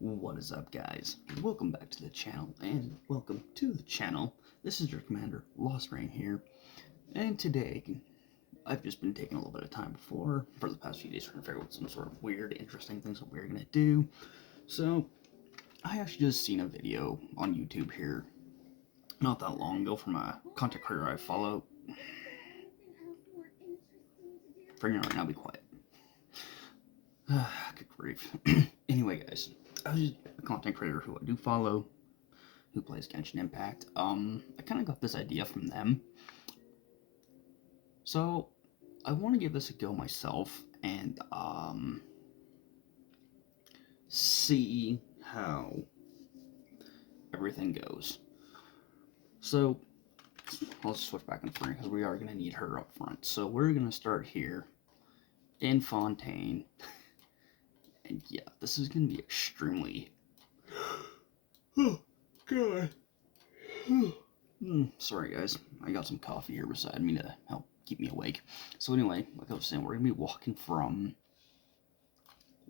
What is up, guys? Welcome back to the channel, and welcome to the channel. This is your commander, Lost Rain here, and today, I've just been taking a little bit of time for the past few days trying to figure out some sort of weird, interesting things that we're going to do. So, I actually just seen a video on YouTube here, not that long ago, from a content creator I follow. Freaking right now, be quiet. Good grief. Anyway, guys, I was just a content creator who I do follow, who plays Genshin Impact. I kind of got this idea from them, so I want to give this a go myself and see how everything goes. So I'll switch back and forth because we are going to need her up front. So we're going to start here in Fontaine. And yeah, this is going to be extremely... Oh, God. Sorry, guys. I got some coffee here beside me to help keep me awake. So anyway, like I was saying, we're going to be walking from,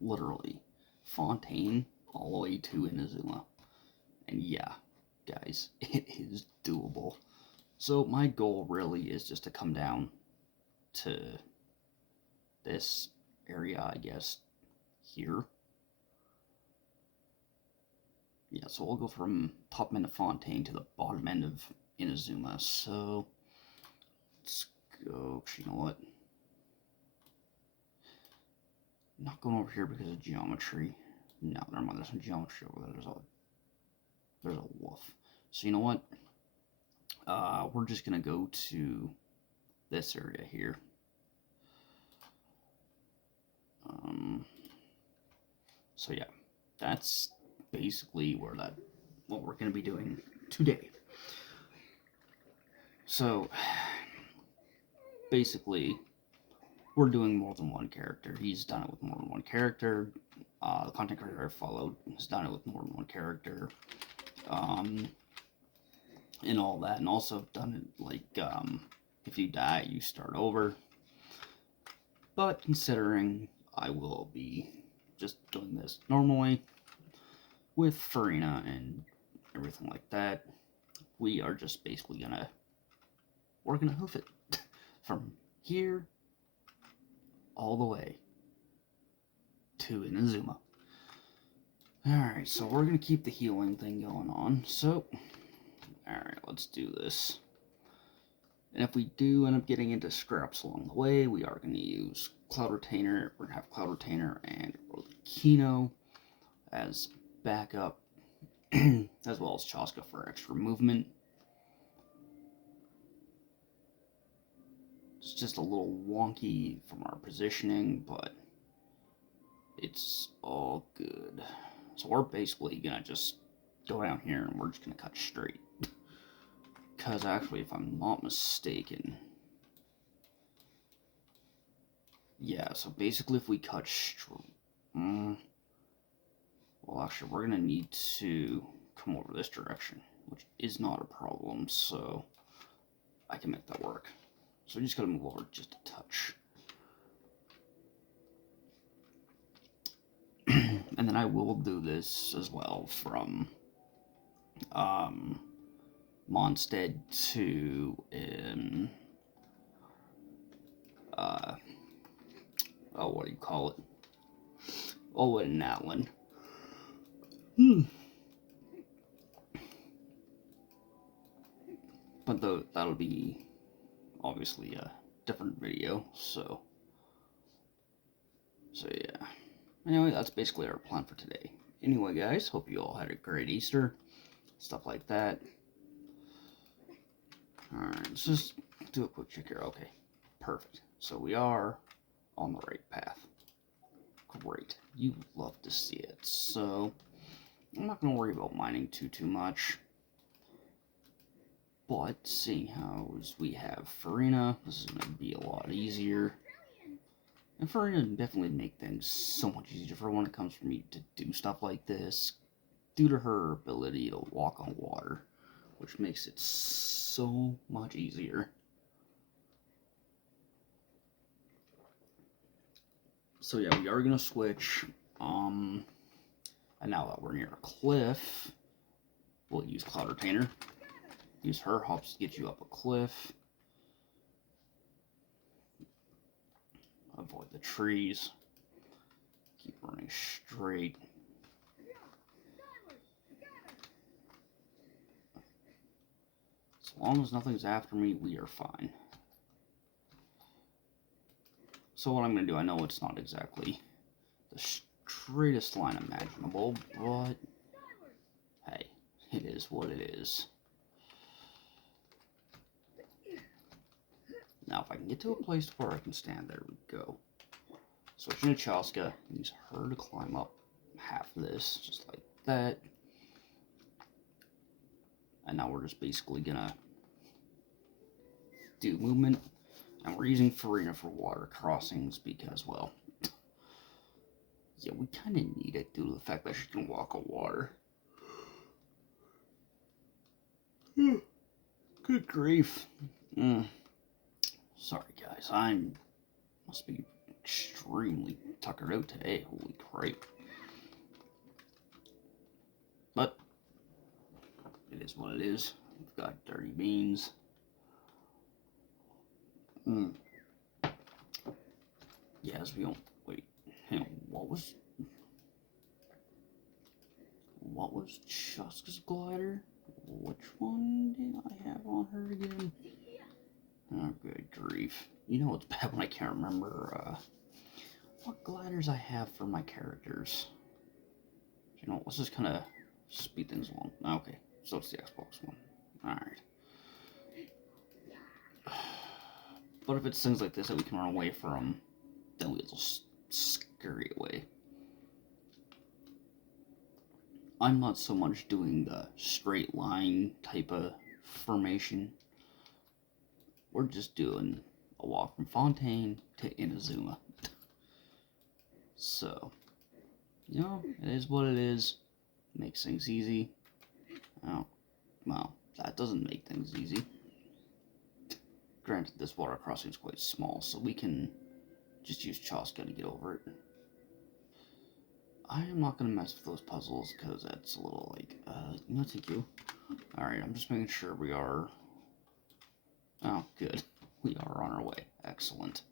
literally, Fontaine all the way to Inazuma. And yeah, guys, it is doable. So my goal really is just to come down to this area, I guess, here. Yeah, so we'll go from top end of Fontaine to the bottom end of Inazuma. So let's go. You know what? I'm not going over here because of geometry. No, never mind. There's some geometry over there. There's a wolf. So you know what? We're just gonna go to this area here. So yeah, that's basically what we're gonna be doing today. So basically, we're doing more than one character. He's done it with more than one character. The content creator I followed has done it with more than one character. And all that, and also done it like, if you die, you start over. But considering I will be just doing this normally with Farina and everything like that, we are just basically we're gonna hoof it from here all the way to Inazuma. Alright, so we're gonna keep the healing thing going on. So, alright, let's do this. And if we do end up getting into scraps along the way, we are going to use Cloud Retainer. We're going to have Cloud Retainer and Kino as backup, as well as Chaska for extra movement. It's just a little wonky from our positioning, but it's all good. So we're basically going to just go down here and we're just going to cut straight. Because actually, if I'm not mistaken, yeah, so basically if we cut well, actually, we're going to need to come over this direction, which is not a problem, so I can make that work. So we just got to move over just a touch. And then I will do this as well from Mondstadt to what do you call it? Oh, in Natlan. But that'll be obviously a different video, so yeah. Anyway, that's basically our plan for today. Anyway, guys, hope you all had a great Easter, stuff like that. Alright, let's just do a quick check here. Okay, perfect. So we are on the right path. Great. You love to see it. So I'm not going to worry about mining too much. But seeing how we have Farina, this is going to be a lot easier. And Farina definitely make things so much easier for when it comes for me to do stuff like this, due to her ability to walk on water, which makes it so much easier. So yeah, we are gonna switch. And now that we're near a cliff, we'll use Cloud Retainer. Use her hops to get you up a cliff. Avoid the trees. Keep running straight. As long as nothing's after me, we are fine. So what I'm going to do, I know it's not exactly the straightest line imaginable, but hey, it is what it is. Now if I can get to a place where I can stand, there we go. Switching to Chaska, use her to climb up half of this, just like that. And now we're just basically gonna do movement. And we're using Farina for water crossings because, well, yeah, we kind of need it due to the fact that she can walk on water. Good grief. Sorry, guys. Must be extremely tuckered out today. Holy crap. But it is what it is. We've got dirty beans. Yes, we don't. Wait, hang on. What was Chaska's glider? Which one did I have on her again? Oh, good grief. You know it's bad when I can't remember what gliders I have for my characters. You know, let's just kind of speed things along. Okay, so it's the Xbox one. Alright. But if it's things like this that we can run away from, then we'll just scurry away. I'm not so much doing the straight line type of formation. We're just doing a walk from Fontaine to Inazuma. So, you know, it is what it is. Makes things easy. Oh, well, that doesn't make things easy. Granted, this water crossing is quite small, so we can just use Chaska to get over it. I am not going to mess with those puzzles, because that's a little like, no thank you. Alright, I'm just making sure we are... Oh, good. We are on our way. Excellent.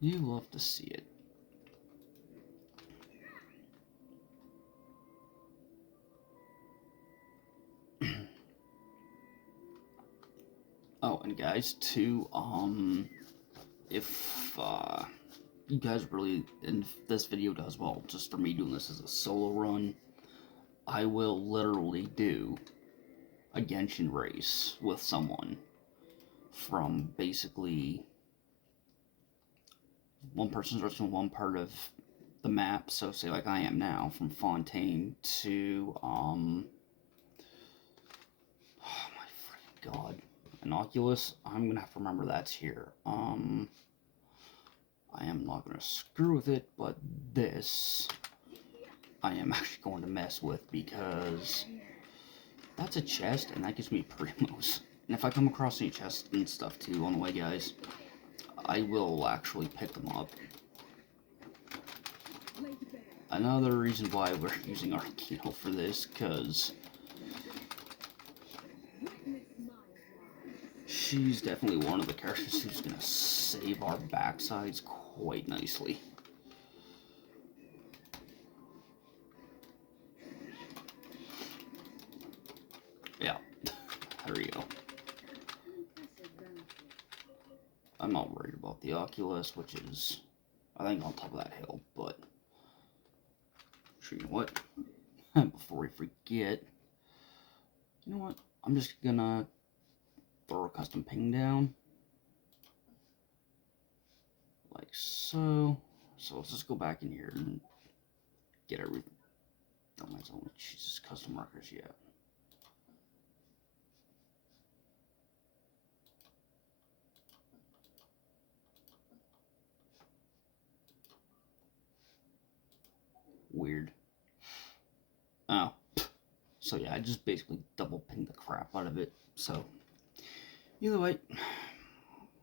You love to see it. Oh, and guys, too, if, you guys really, and if this video does well, just for me doing this as a solo run, I will literally do a Genshin race with someone from basically one person starts in one part of the map, so say like I am now, from Fontaine to, oh my freaking god, Innocuous. I'm gonna have to remember that's here. I am not gonna screw with it, but this I am actually going to mess with because that's a chest and that gives me primos. And if I come across any chests and stuff too on the way, guys, I will actually pick them up. Another reason why we're using Arcano for this, because she's definitely one of the characters who's going to save our backsides quite nicely. Yeah, there we go. I'm not worried about the Oculus, which is, I think, on top of that hill, but you know what? Before we forget, you know what? I'm just gonna throw a custom ping down, like so. So let's just go back in here and get everything. Oh my god, Jesus, custom markers, yeah. Weird. Oh. So yeah, I just basically double pinged the crap out of it. So, either way,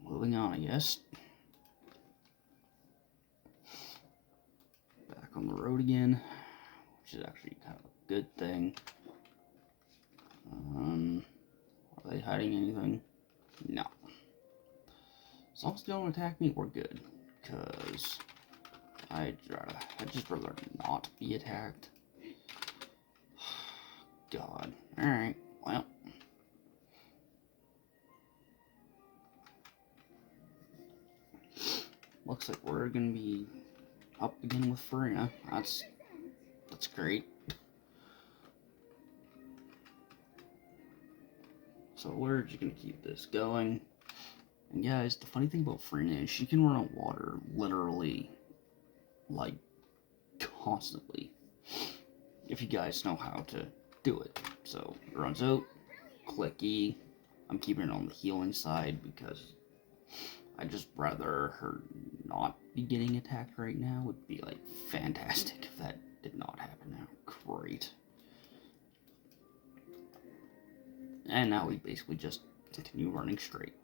moving on, I guess. Back on the road again. which is actually kind of a good thing. Are they hiding anything? No. As long as they don't attack me, we're good. Because I'd just rather not be attacked. God. Alright, well. Looks like we're gonna be up again with Farina. That's great. So we're just gonna keep this going. And guys, the funny thing about Farina is she can run out water literally, like, constantly. If you guys know how to do it. So, it runs out, click E. I'm keeping it on the healing side because I'd just rather her not be getting attacked right now. It would be, like, fantastic if that did not happen now. Great. And now we basically just continue running straight.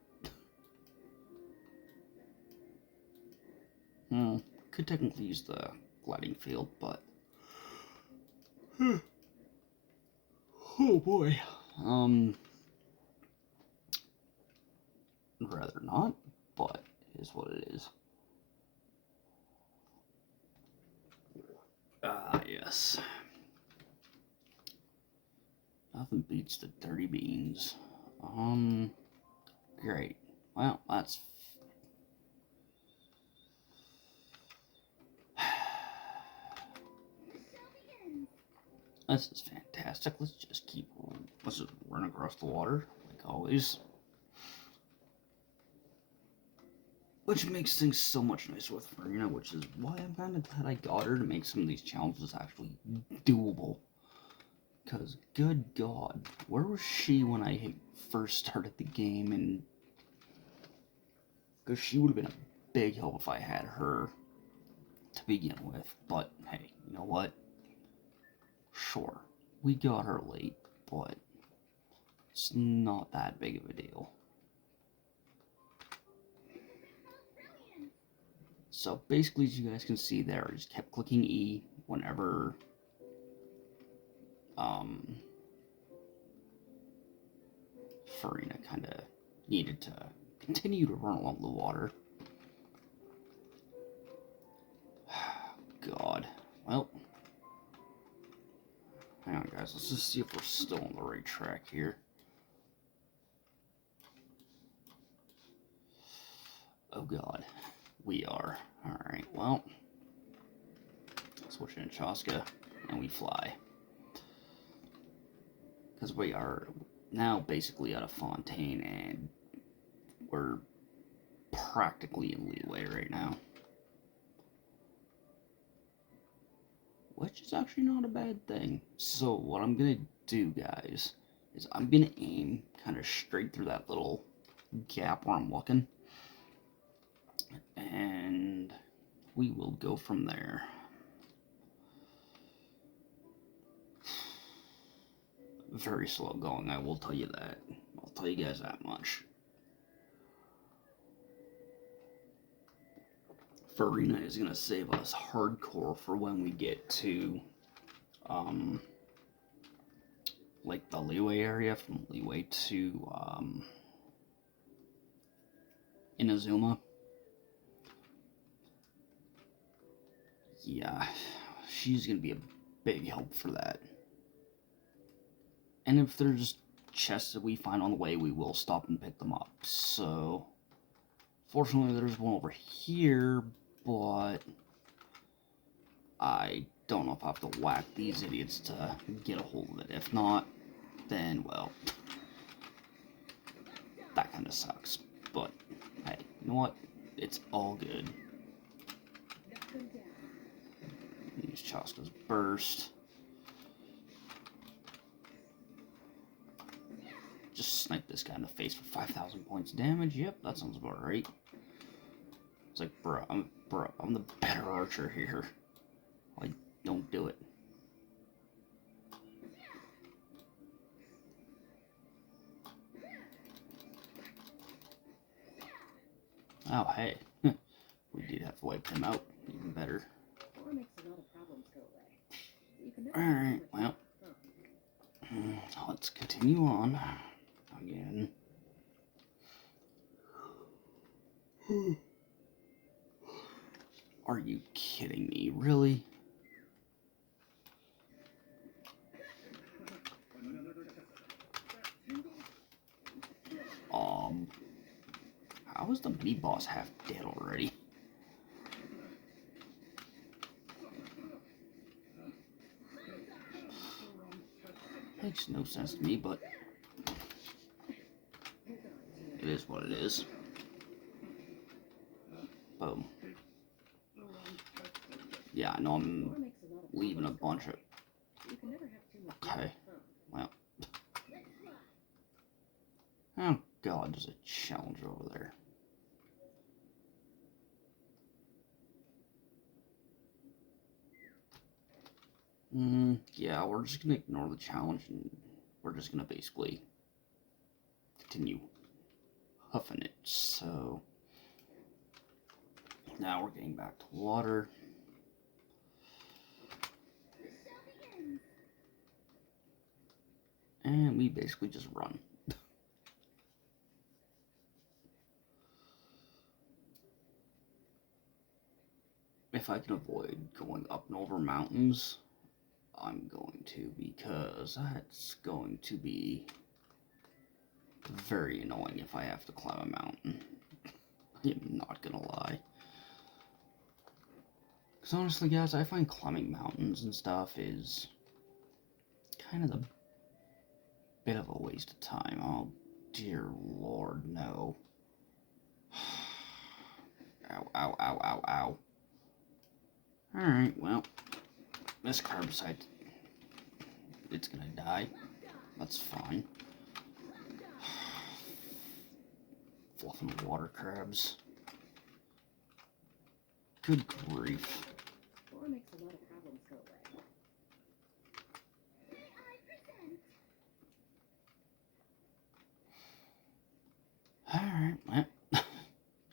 Could technically use the gliding field, but oh boy. Rather not, but it is what it is. Ah, yes. Nothing beats the dirty beans. Great. Well, that's... This is fantastic. Let's just run across the water, like always. Which makes things so much nicer with Farina, which is why I'm kind of glad I got her to make some of these challenges actually doable. Because, good God, where was she when I first started the game? And because she would have been a big help if I had her to begin with. But, hey, you know what? Sure, we got her late, but it's not that big of a deal. So basically, as you guys can see there, I just kept clicking E whenever Farina kind of needed to continue to run along the water. God. Well, hang on guys, let's just see if we're still on the right track here. Oh God, we are. Alright, well, switch in Chaska, and we fly. Because we are now basically out of Fontaine, and we're practically in leeway right now. Which is actually not a bad thing. So what I'm going to do, guys, is I'm going to aim kind of straight through that little gap where I'm looking. And we will go from there. Very slow going, I will tell you that. I'll tell you guys that much. Farina is going to save us hardcore for when we get to, like the leeway area, from leeway to, Inazuma. Yeah, she's going to be a big help for that. And if there's chests that we find on the way, we will stop and pick them up. So, fortunately, there's one over here, but I don't know if I have to whack these idiots to get a hold of it. If not, then, well, that kind of sucks. But, hey, you know what? It's all good. Use Chaska's burst. Just snipe this guy in the face for 5,000 points of damage. Yep, that sounds about right. It's like, bro, I'm the better archer here. Like, don't do it. Oh, hey. We did have to wipe him out. Even better. let's continue on again. Are you kidding me? Really? How is the mini boss half dead already? Makes no sense to me, but it is what it is. Boom. Yeah, I know I'm leaving a bunch of... Okay, well. Oh god, there's a challenge over there. Yeah, we're just gonna ignore the challenge and we're just gonna basically continue huffing it. So now we're getting back to water. And we basically just run. If I can avoid going up and over mountains, I'm going to, because that's going to be very annoying if I have to climb a mountain. I'm not gonna lie. Because honestly, guys, I find climbing mountains and stuff is kind of a bit of a waste of time. Oh, dear lord, no. Ow, ow, ow, ow, ow. Alright, well, this carbicide, it's gonna die. That's fine. Fluffing water crabs. Good grief. Alright, well,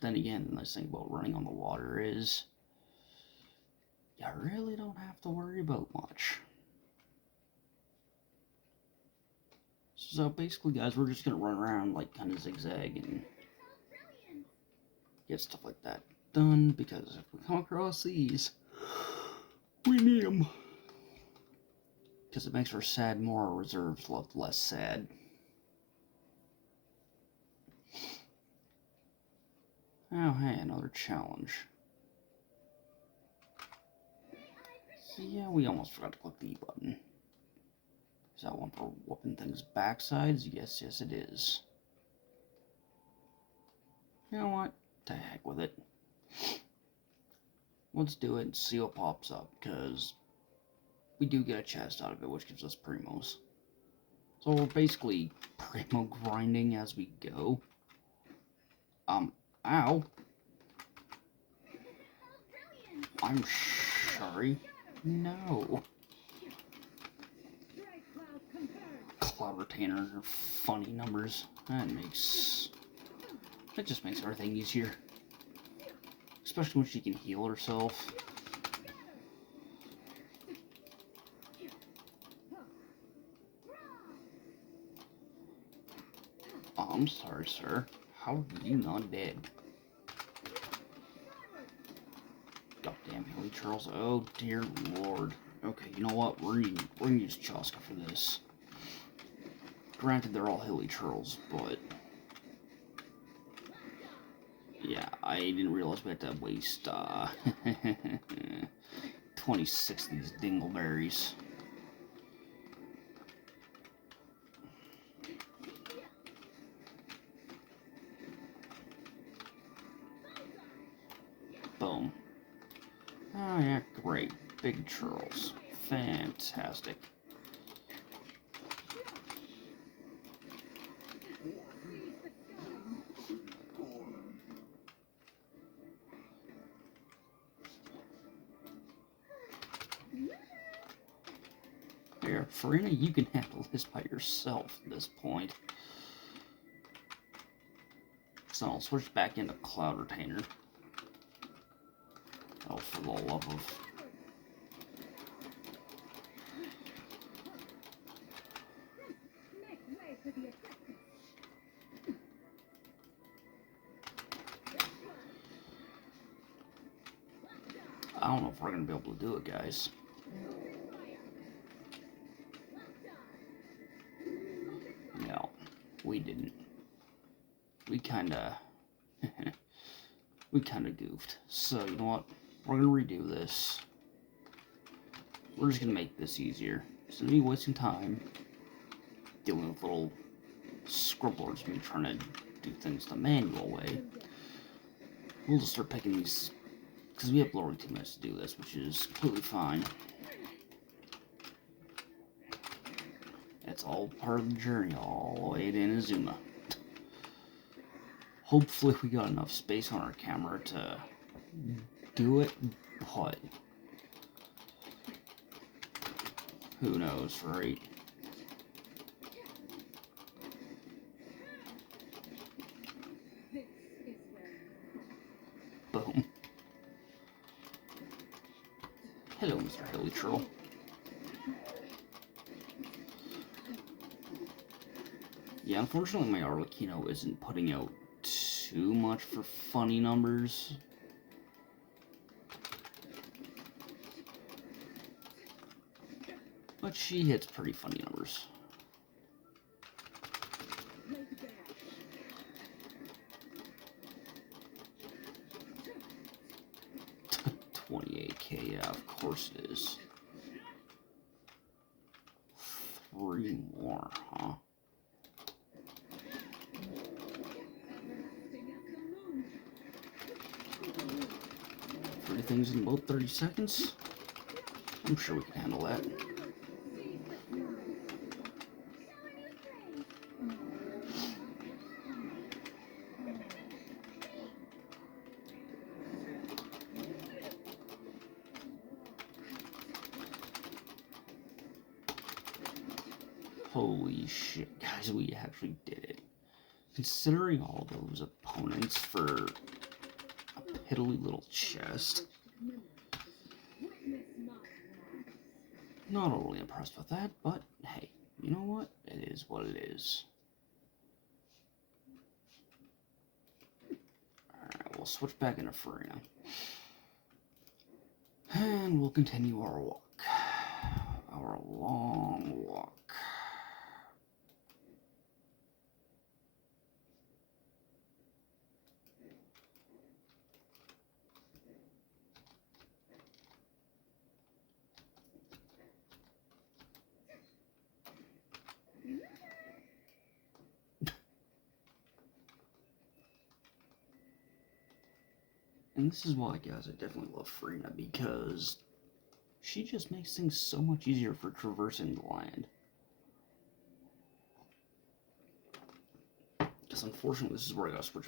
then again, the nice thing about running on the water is you really don't have to worry about much. So basically, guys, we're just gonna run around like kind of zigzag and get stuff like that done, because if we come across these, we need them. Because it makes our sad more reserves look less sad. Oh, hey, another challenge. Yeah, we almost forgot to click the E button. Is that one for whooping things backsides? Yes, yes it is. You know what? To heck with it. Let's do it and see what pops up, because we do get a chest out of it, which gives us primos. So we're basically primo grinding as we go. Ow. I'm sorry. No. Cloud Retainer are funny numbers. That just makes everything easier. Especially when she can heal herself. Oh, I'm sorry, sir. How are you not dead? Goddamn hilly churls. Oh dear lord. Okay, you know what? We're gonna use Chaska for this. Granted, they're all hilly churls, but yeah, I didn't realize we had to waste 26 of these dingleberries. Boom. Oh yeah, great. Big churls. Fantastic. There, Farina, you can handle this by yourself at this point. So I'll switch back into Cloud Retainer. Oh, for the love of... don't know if we're gonna be able to do it, guys. No, we didn't. We kinda... we kinda goofed. So, you know what? We're gonna redo this. We're just gonna make this easier. Instead of me wasting time dealing with little scribblers, me trying to do things the manual way, we'll just start picking these, because we have literally 2 minutes to do this, which is completely fine. It's all part of the journey, all the way to Inazuma. Hopefully we got enough space on our camera to do it, but who knows, right? Boom. Hello, Mr. Hilly Troll. Yeah, unfortunately my Arlecchino isn't putting out too much for funny numbers. But she hits pretty funny numbers. 28k, yeah, of course it is. 3 more, huh? Three things in about 30 seconds? I'm sure we can handle that. Holy shit, guys, we actually did it. Considering all those opponents for a piddly little chest, not overly impressed with that, but hey, you know what? It is what it is. Alright, we'll switch back into Farina. And we'll continue our walk. Our long walk. And this is why, guys, I definitely love Farina, because she just makes things so much easier for traversing the land. Because unfortunately, this is where I gotta switch.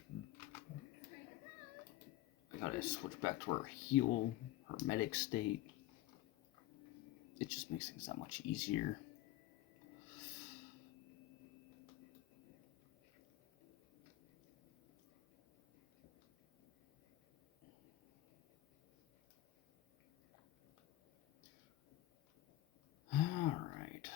I gotta switch back to her heal, her medic state. It just makes things that much easier. Alright.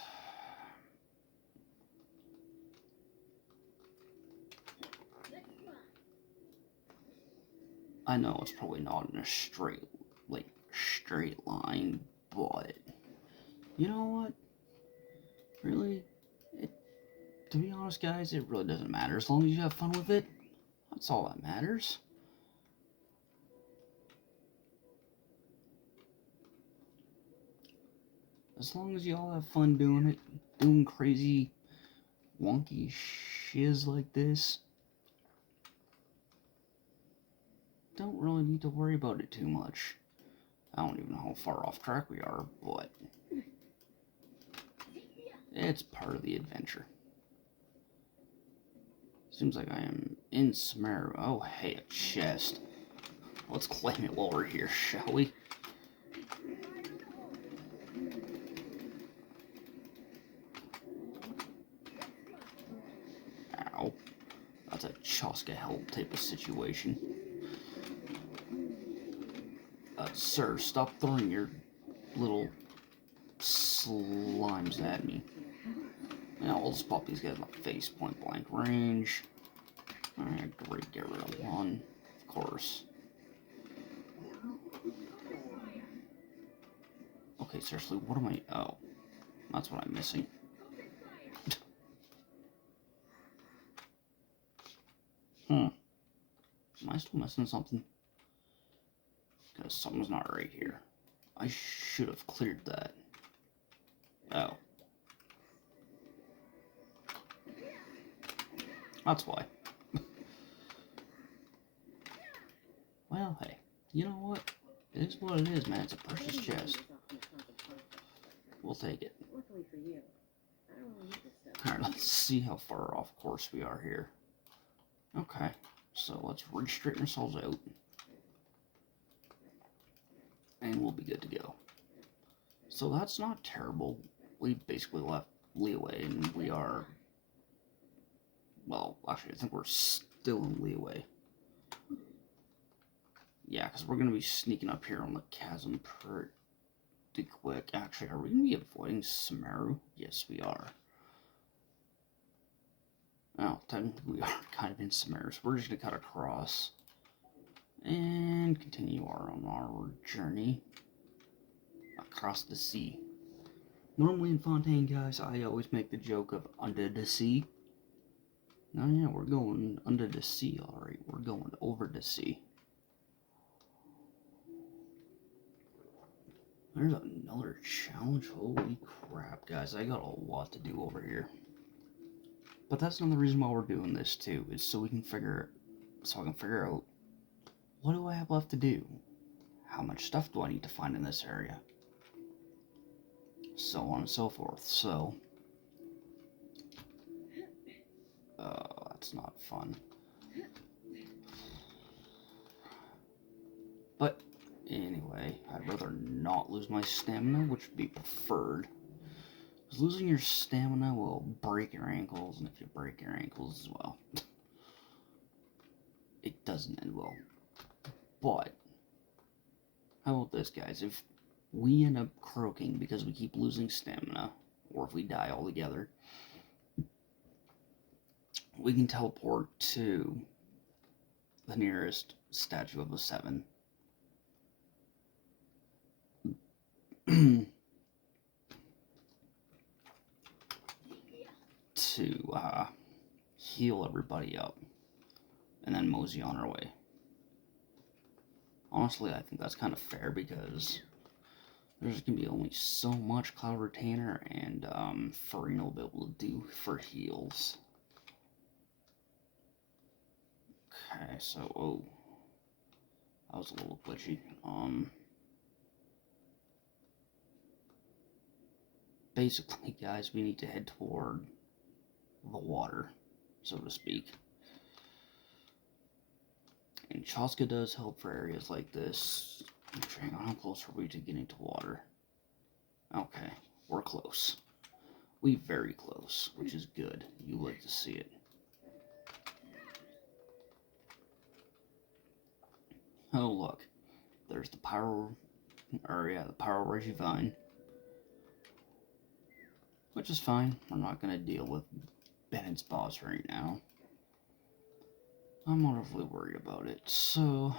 I know it's probably not in a straight line, but you know what? Really? To be honest, guys, it really doesn't matter. As long as you have fun with it, that's all that matters. As long as you all have fun doing it, doing crazy, wonky shiz like this, don't really need to worry about it too much. I don't even know how far off track we are, but it's part of the adventure. Seems like I am in Samaria. Oh, hey, a chest. Let's claim it while we're here, shall we? Ow. That's a Chaska help type of situation. Sir, stop throwing your little slimes at me. Now we'll just pop these guys in the face, point blank range. Alright, great, get rid of one, of course. Okay, seriously, what am I... Oh, that's what I'm missing. Am I still missing something? Because something's not right here. I should have cleared that. Oh. That's why. Well, hey, you know what? It is what it is, man. It's a precious chest. We'll take it. Alright, let's see how far off course we are here. Okay, so let's straighten ourselves out. And we'll be good to go. So that's not terrible. We basically left leeway, and we are... Well, actually, I think we're still in leeway. Yeah, because we're going to be sneaking up here on the chasm pretty quick. Actually, are we going to be avoiding Sumeru? Yes, we are. Oh, technically we are kind of in Sumeru, so we're just going to cut across and continue on our journey across the sea. Normally in Fontaine, guys, I always make the joke of under the sea. No, yeah, we're going under the sea, alright. We're going over the sea. There's another challenge. Holy crap, guys. I got a lot to do over here. But that's another reason why we're doing this, too. Is so I can figure out, what do I have left to do? How much stuff do I need to find in this area? So on and so forth. So... that's not fun. But... Anyway, I'd rather not lose my stamina, which would be preferred. Because losing your stamina will break your ankles, and if you break your ankles, well, it doesn't end well. But, how about this, guys? If we end up croaking because we keep losing stamina, or if we die altogether, we can teleport to the nearest statue of the Seven. To heal everybody up and then mosey on our way. Honestly, I think that's kind of fair because there's going to be only so much Cloud Retainer and Farina will be able to do for heals. Okay, so, oh, that was a little glitchy. Basically, guys, we need to head toward the water, so to speak. And Chaska does help for areas like this. Hang on, how close are we to getting to water? Okay, we're close. We're very close, which is good. You like to see it. Oh, look. There's the power... the power Regivine. Which is fine. I'm not going to deal with Bennett's boss right now. I'm not overly worried about it, so...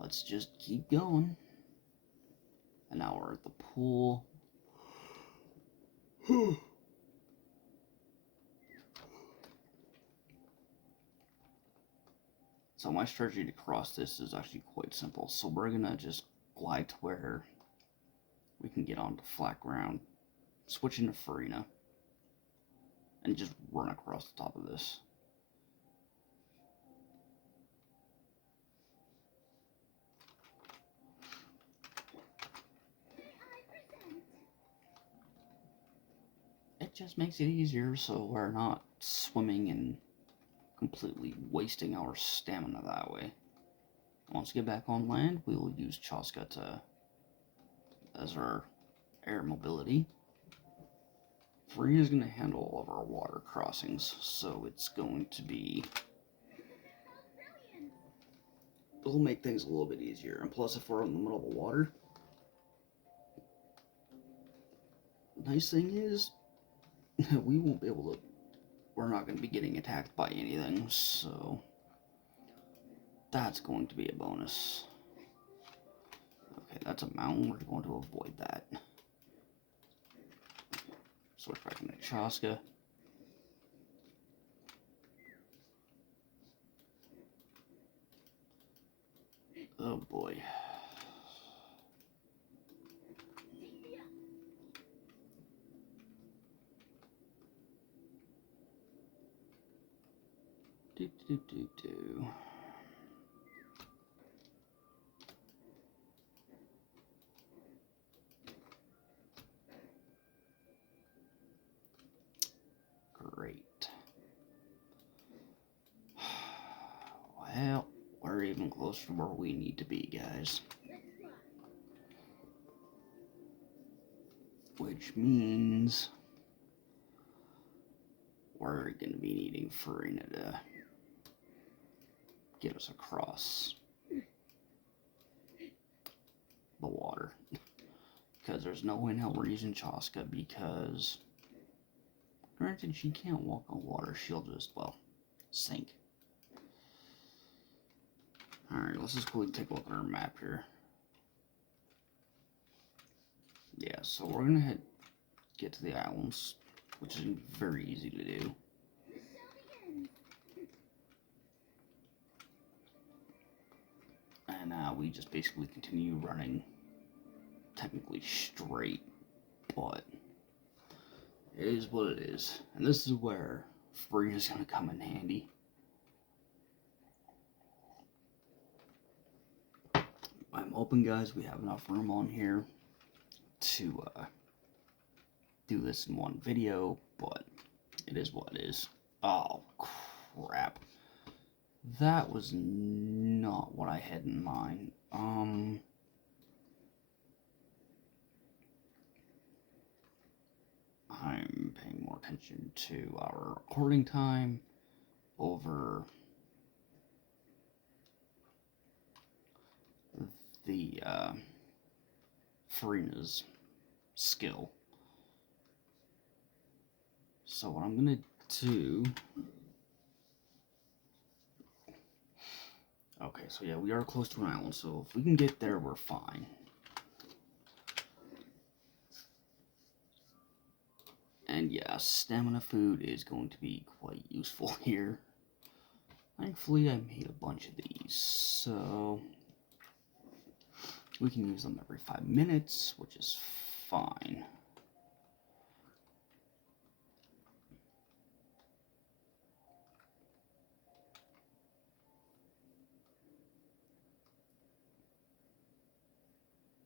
let's just keep going. And now we're at the pool. So my strategy to cross this is actually quite simple. So we're gonna just glide to where we can get onto flat ground, switch into Farina, and just run across the top of this. It just makes it easier so we're not swimming and completely wasting our stamina that way. Once we get back on land, we will use Chaska as our air mobility. Farina's going to handle all of our water crossings, so it's going to be... it'll make things a little bit easier. And plus, if we're in the middle of the water, the nice thing is, we won't be able to... we're not going to be getting attacked by anything, so... that's going to be a bonus. Okay, that's a mountain. We're going to avoid that. Switch back into Chaska. Oh boy. Do. Great. Well, we're even closer to where we need to be, guys. Which means we're going to be needing Farina to get us across the water. Because there's no way in hell we're using Chaska, because granted she can't walk on water, she'll just, well, sink. Alright, let's just quickly take a look at our map here. Yeah, so we're gonna get to the islands, which is very easy to do. And we just basically continue running technically straight, but it is what it is. And this is where Farina's gonna come in handy. I'm hoping, guys, we have enough room on here to do this in one video, but it is what it is. Oh, crap. That was not what I had in mind. I'm paying more attention to our recording time over the Farina's skill. So what I'm gonna do... Okay, so yeah, we are close to an island, so if we can get there, we're fine. And yeah, stamina food is going to be quite useful here. Thankfully, I made a bunch of these, so we can use them every 5 minutes, which is fine.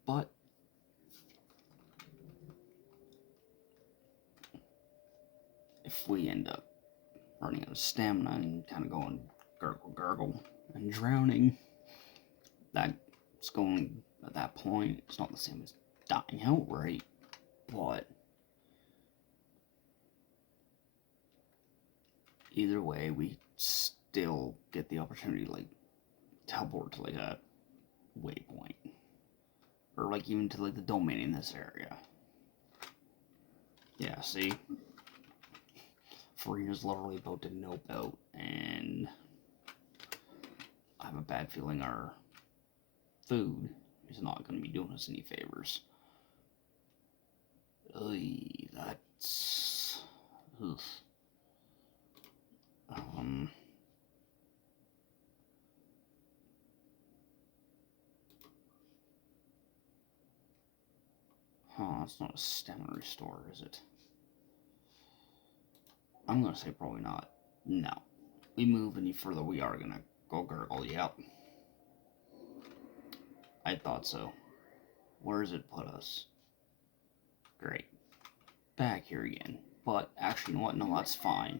But if we end up running out of stamina and kind of going gargle and drowning, that's going, at that point, it's not the same as dying outright, but either way, we still get the opportunity to, like, teleport to, like, a waypoint. Or, like, even to, like, the domain in this area. Yeah, see? Farina's literally about to nope out, and I have a bad feeling our food is not going to be doing us any favors. That's... Ugh. It's not a stamina restore, is it? I'm gonna say probably not. No. We move any further, we are gonna go gurgle, yep. I thought so. Where does it put us? Great. Back here again. But actually, you know what? No, that's fine.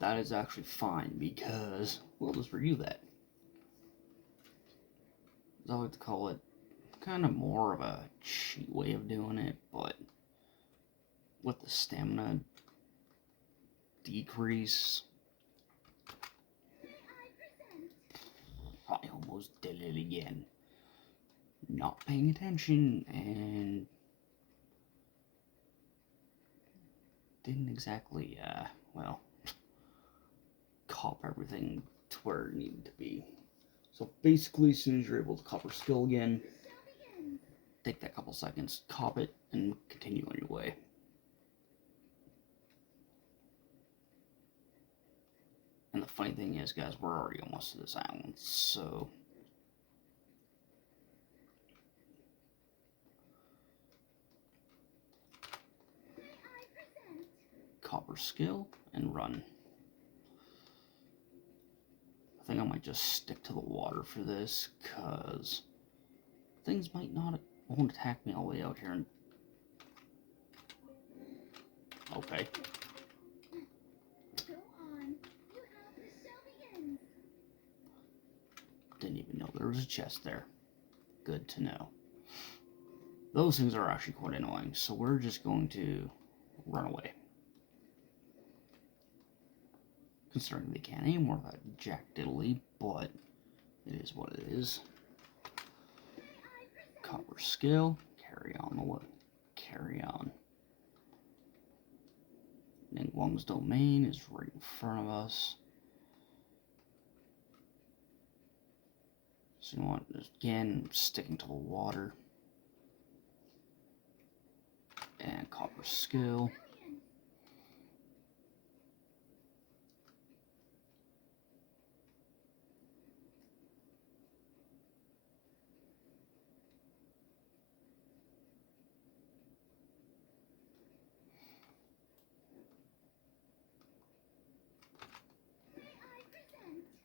That is actually fine, because we'll just review that. As I like to call it, kind of more of a cheat way of doing it, but with the stamina decrease, I almost did it again. Not paying attention, and didn't exactly, well, cop everything to where it needed to be. So basically, as soon as you're able to copper skill again, take that couple seconds, cop it, and continue on your way. And the funny thing is, guys, we're already almost to this island, so... Copper skill, and run. I think I might just stick to the water for this, because things won't attack me all the way out here. And okay. Didn't even know there was a chest there. Good to know. Those things are actually quite annoying, so we're just going to run away. Considering they can't aim worth that jack diddly, but it is what it is. Copper skill, carry on the way. Carry on. Ningguang's domain is right in front of us. So you want, again, sticking to the water. And copper skill.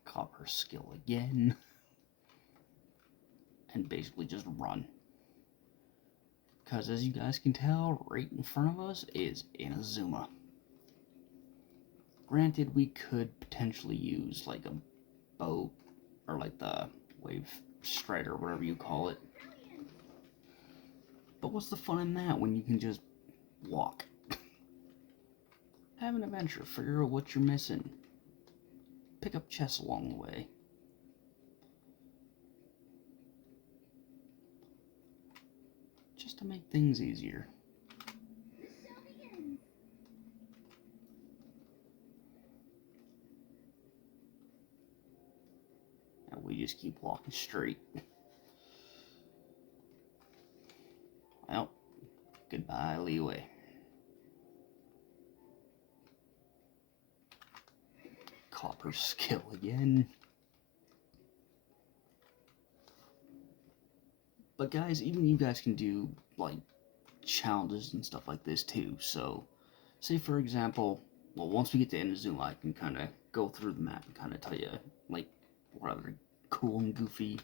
Copper skill again. And basically just run. Because as you guys can tell, right in front of us is Inazuma. Granted, we could potentially use like a boat, or like the wave strider, whatever you call it. But what's the fun in that when you can just walk? Have an adventure, figure out what you're missing. Pick up chests along the way. Just to make things easier. And we just keep walking straight. Well, goodbye, leeway. Copper skill again. But guys, even you guys can do like challenges and stuff like this too. So, say for example, well, once we get to Inazuma, I can kind of go through the map and kind of tell you like what other cool and goofy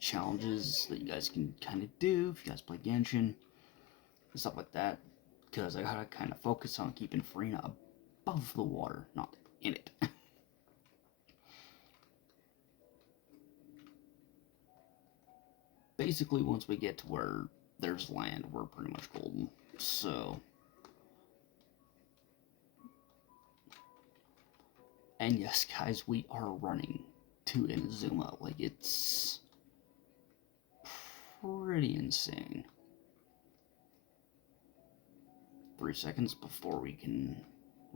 challenges that you guys can kind of do if you guys play Genshin and stuff like that. Because I gotta kind of focus on keeping Farina above the water, not in it. Basically, once we get to where there's land, we're pretty much golden. So, and yes, guys, we are running to Inazuma. Like, it's pretty insane. 3 seconds before we can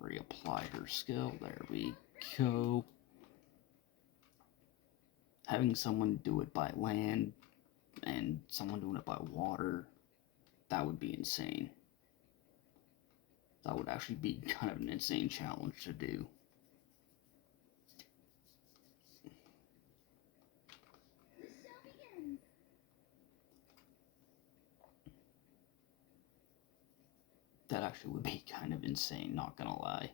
reapply her skill. There we go. Having someone do it by land and someone doing it by water, that would be insane. That would actually be kind of an insane challenge to do. That actually would be kind of insane, not gonna lie.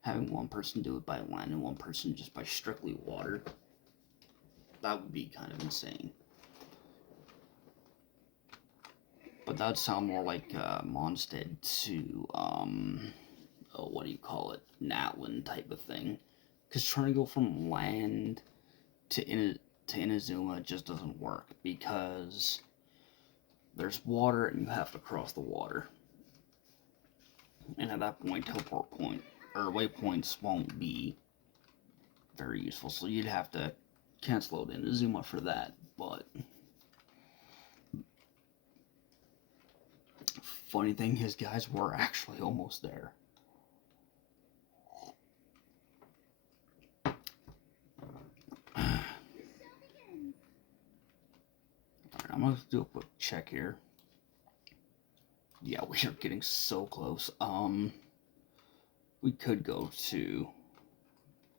Having one person do it by land and one person just by strictly water, that would be kind of insane. But that would sound more like Mondstadt to, what do you call it? Natlan type of thing. Because trying to go from land to Inazuma just doesn't work. Because there's water and you have to cross the water. And at that point, teleport point, or waypoints won't be very useful. So you'd have to cancel out Inazuma for that. But funny thing is, guys, we're actually almost there. I'm gonna do a quick check here. Yeah, we are getting so close. We could go to,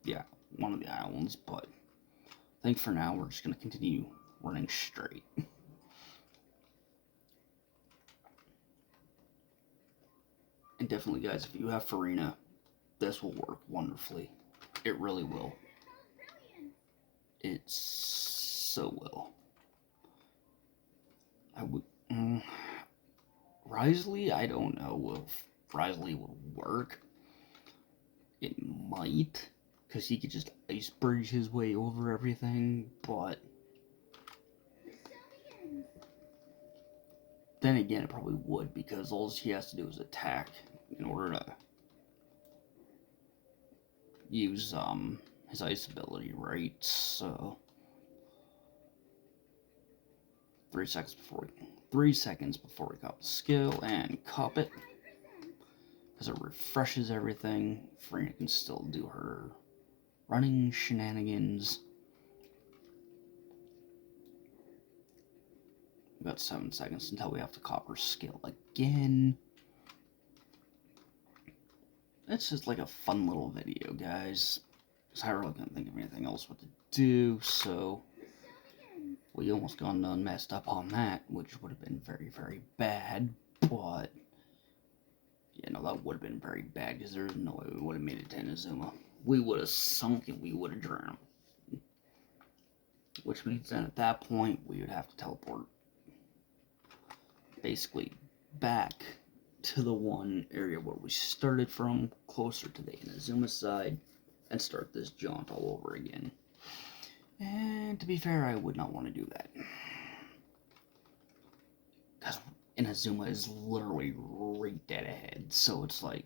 yeah, one of the islands, but I think for now we're just gonna continue running straight. And definitely, guys, if you have Farina, this will work wonderfully. It really will. It so will. I would. Risley, I don't know if Risley would work. It might, because he could just ice bridge his way over everything, but then again, it probably would, because all he has to do is attack in order to use his ice ability, right? So 3 seconds before we cop the skill and cop it, because it refreshes everything. Farina can still do her running shenanigans. We've got 7 seconds until we have to cop her skill again. It's just like a fun little video, guys. Because I really couldn't think of anything else what to do, so we almost got done messed up on that, which would have been very, very bad, but yeah, no, that would have been very bad, because there's no way we would have made it to Inazuma. We would have sunk and we would have drowned. Which means then at that point, we would have to teleport basically back to the one area where we started from, closer to the Inazuma side, and start this jaunt all over again. And to be fair, I would not want to do that. Because Inazuma is literally right dead ahead, so it's like,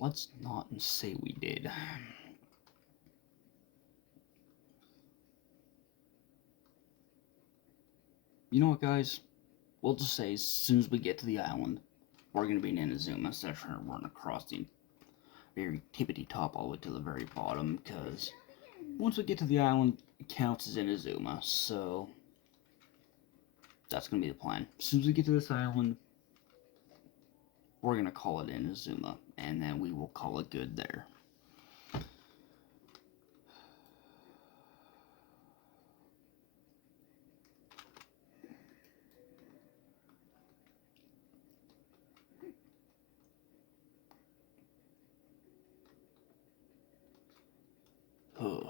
let's not say we did. You know what, guys? We'll just say as soon as we get to the island, we're going to be in Inazuma instead of trying to run across the very tippity top all the way to the very bottom, because once we get to the island, it counts as Inazuma, so that's going to be the plan. As soon as we get to this island, we're going to call it Inazuma, and then we will call it good there. Oh,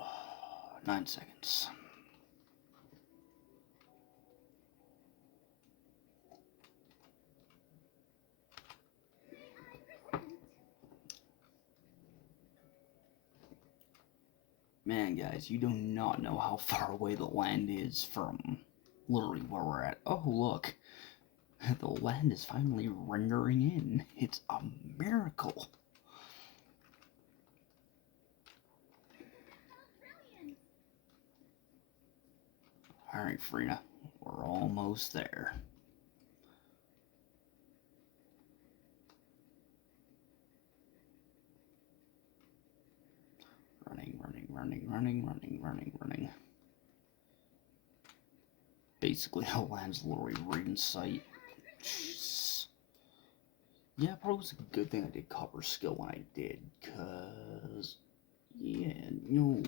9 seconds. Man, guys, you do not know how far away the land is from literally where we're at. Oh, look. The land is finally rendering in. It's a miracle. Alright, Farina. We're almost there. Running. Basically, the land's literally right in sight. Jeez. Yeah, probably was a good thing I did copper skill when I did, cause yeah, no,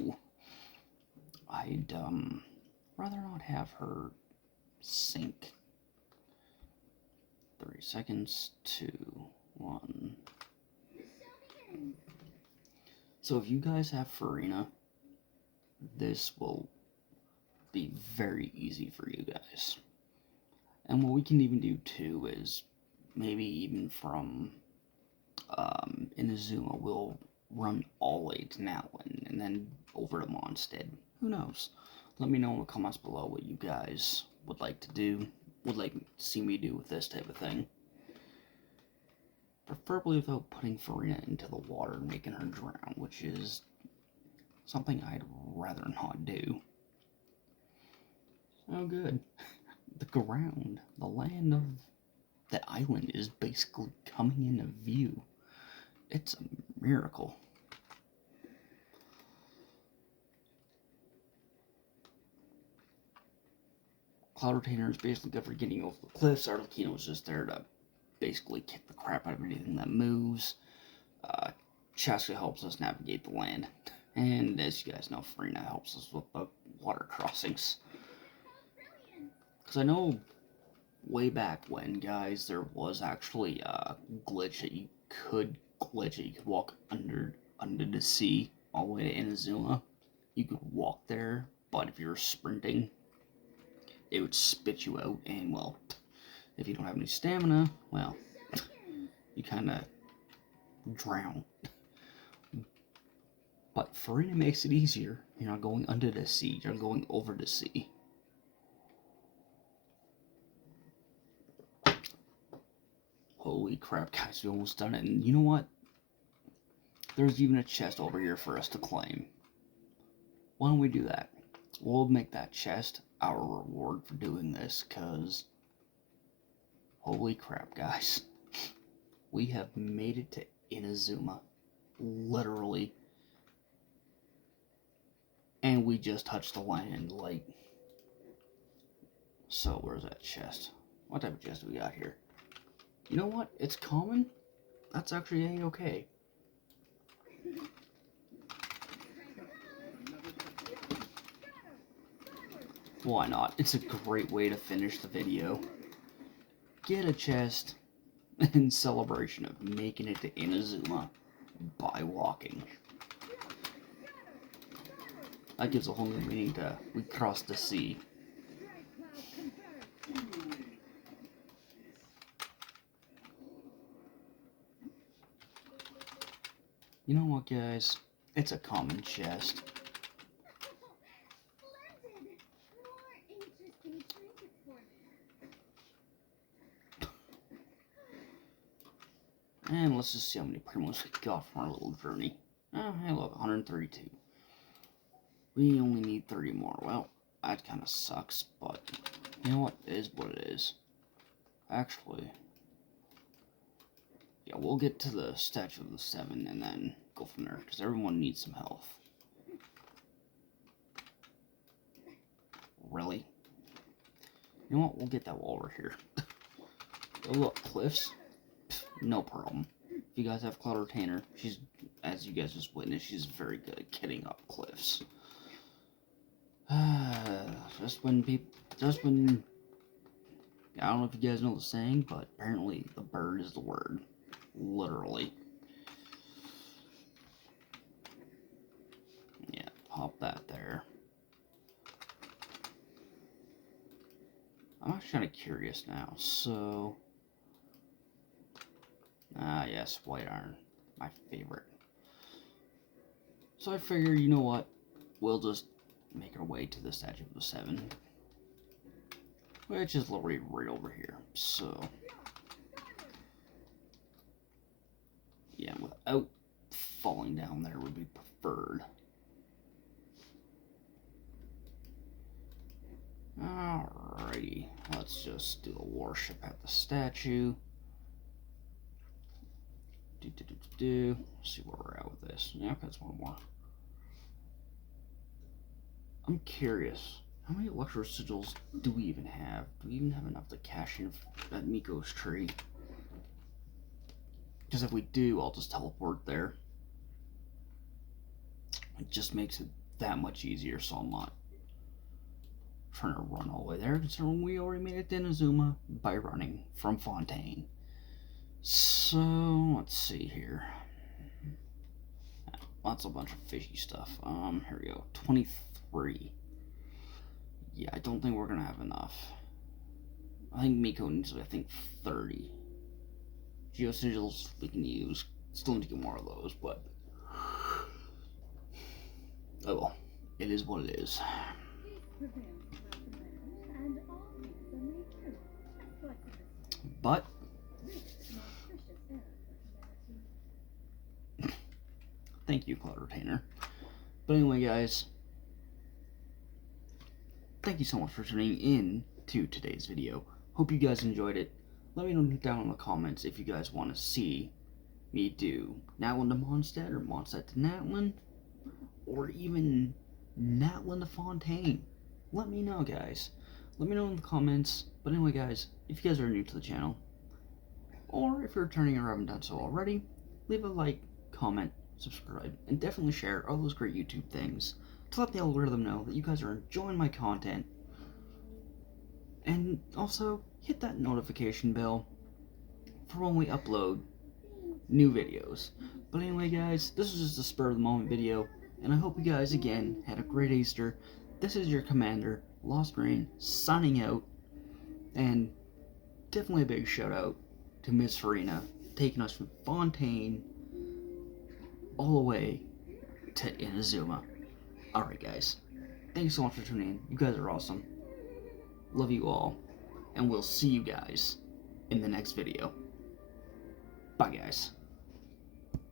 I'd rather not have her sink. 30 seconds, 2, 1. So if you guys have Farina, this will be very easy for you guys. And what we can even do too is maybe even from Inazuma, we'll run all the way to Natlin and then over to Mondstadt. Who knows? Let me know in the comments below what you guys would like to do, would like to see me do with this type of thing. Preferably without putting Farina into the water and making her drown, which is something I'd rather not do. Oh good. The ground, the land of the island is basically coming into view. It's a miracle. Cloud Retainer is basically good for getting over the cliffs. Arlecchino is just there to basically kick the crap out of anything that moves. Chaska helps us navigate the land. And as you guys know, Farina helps us with the water crossings. Because I know way back when, guys, there was actually a glitch that you could walk under the sea all the way to Inazuma. You could walk there, but if you're sprinting, it would spit you out, and well, if you don't have any stamina, well, you kind of drown. But Farina makes it easier. You're not going under the sea, you're going over the sea. Holy crap, guys, we almost done it. And you know what? There's even a chest over here for us to claim. Why don't we do that? We'll make that chest our reward for doing this, because holy crap, guys. We have made it to Inazuma. Literally. And we just touched the land, like. So, where's that chest? What type of chest do we got here? You know what? It's common. That's actually A-okay. Why not? It's a great way to finish the video. Get a chest in celebration of making it to Inazuma by walking. That gives a whole new meaning to we crossed the sea. You know what, guys? It's a common chest. And let's just see how many primos we got from our little journey. Oh, hey look, 132. We only need 30 more. Well, that kind of sucks, but you know what? It is what it is. Actually, yeah, we'll get to the Statue of the Seven and then go from there, because everyone needs some health. Really? You know what? We'll get that while we're here. Oh, look, cliffs. No problem. If you guys have Cloud Retainer, she's, as you guys just witnessed, she's very good at getting up cliffs. Just when, I don't know if you guys know the saying, but apparently the bird is the word. Literally. Yeah, pop that there. I'm actually kind of curious now, so. Yes, white iron. My favorite. So I figure, you know what? We'll just make our way to the Statue of the Seven. Which is literally right over here. So. Yeah, without falling down there would be preferred. Alrighty. Let's just do a worship at the statue. See where we're at with this. Yeah, that's one more. I'm curious, how many electro sigils do we even have? Do we even have enough to cash in at Miko's tree? Because if we do, I'll just teleport there. It just makes it that much easier, so I'm not trying to run all the way there, considering we already made it to Inazuma by running from Fontaine. So, let's see here. That's a bunch of fishy stuff. Here we go. 23. Yeah, I don't think we're gonna have enough. I think Miko needs, 30. Geo sigils we can use. Still need to get more of those, but oh well. It is what it is. But thank you, Cloud Retainer. But anyway, guys, thank you so much for tuning in to today's video. Hope you guys enjoyed it. Let me know down in the comments if you guys want to see me do Natlin to Mondstadt, or Mondstadt to Natlin, or even Natlin to Fontaine. Let me know, guys. let me know in the comments. But anyway, guys, if you guys are new to the channel, or if you're returning or haven't done so already, leave a like, comment, subscribe, and definitely share all those great YouTube things to let the algorithm know that you guys are enjoying my content. And also, hit that notification bell for when we upload new videos. But anyway, guys, this was just a spur of the moment video, and I hope you guys again had a great Easter. This is your commander, Lost Rain, signing out, and definitely a big shout out to Miss Farina, taking us from Fontaine all the way to Inazuma. Alright, guys, thank you so much for tuning in. You guys are awesome. Love you all, and we'll see you guys in the next video. Bye, guys.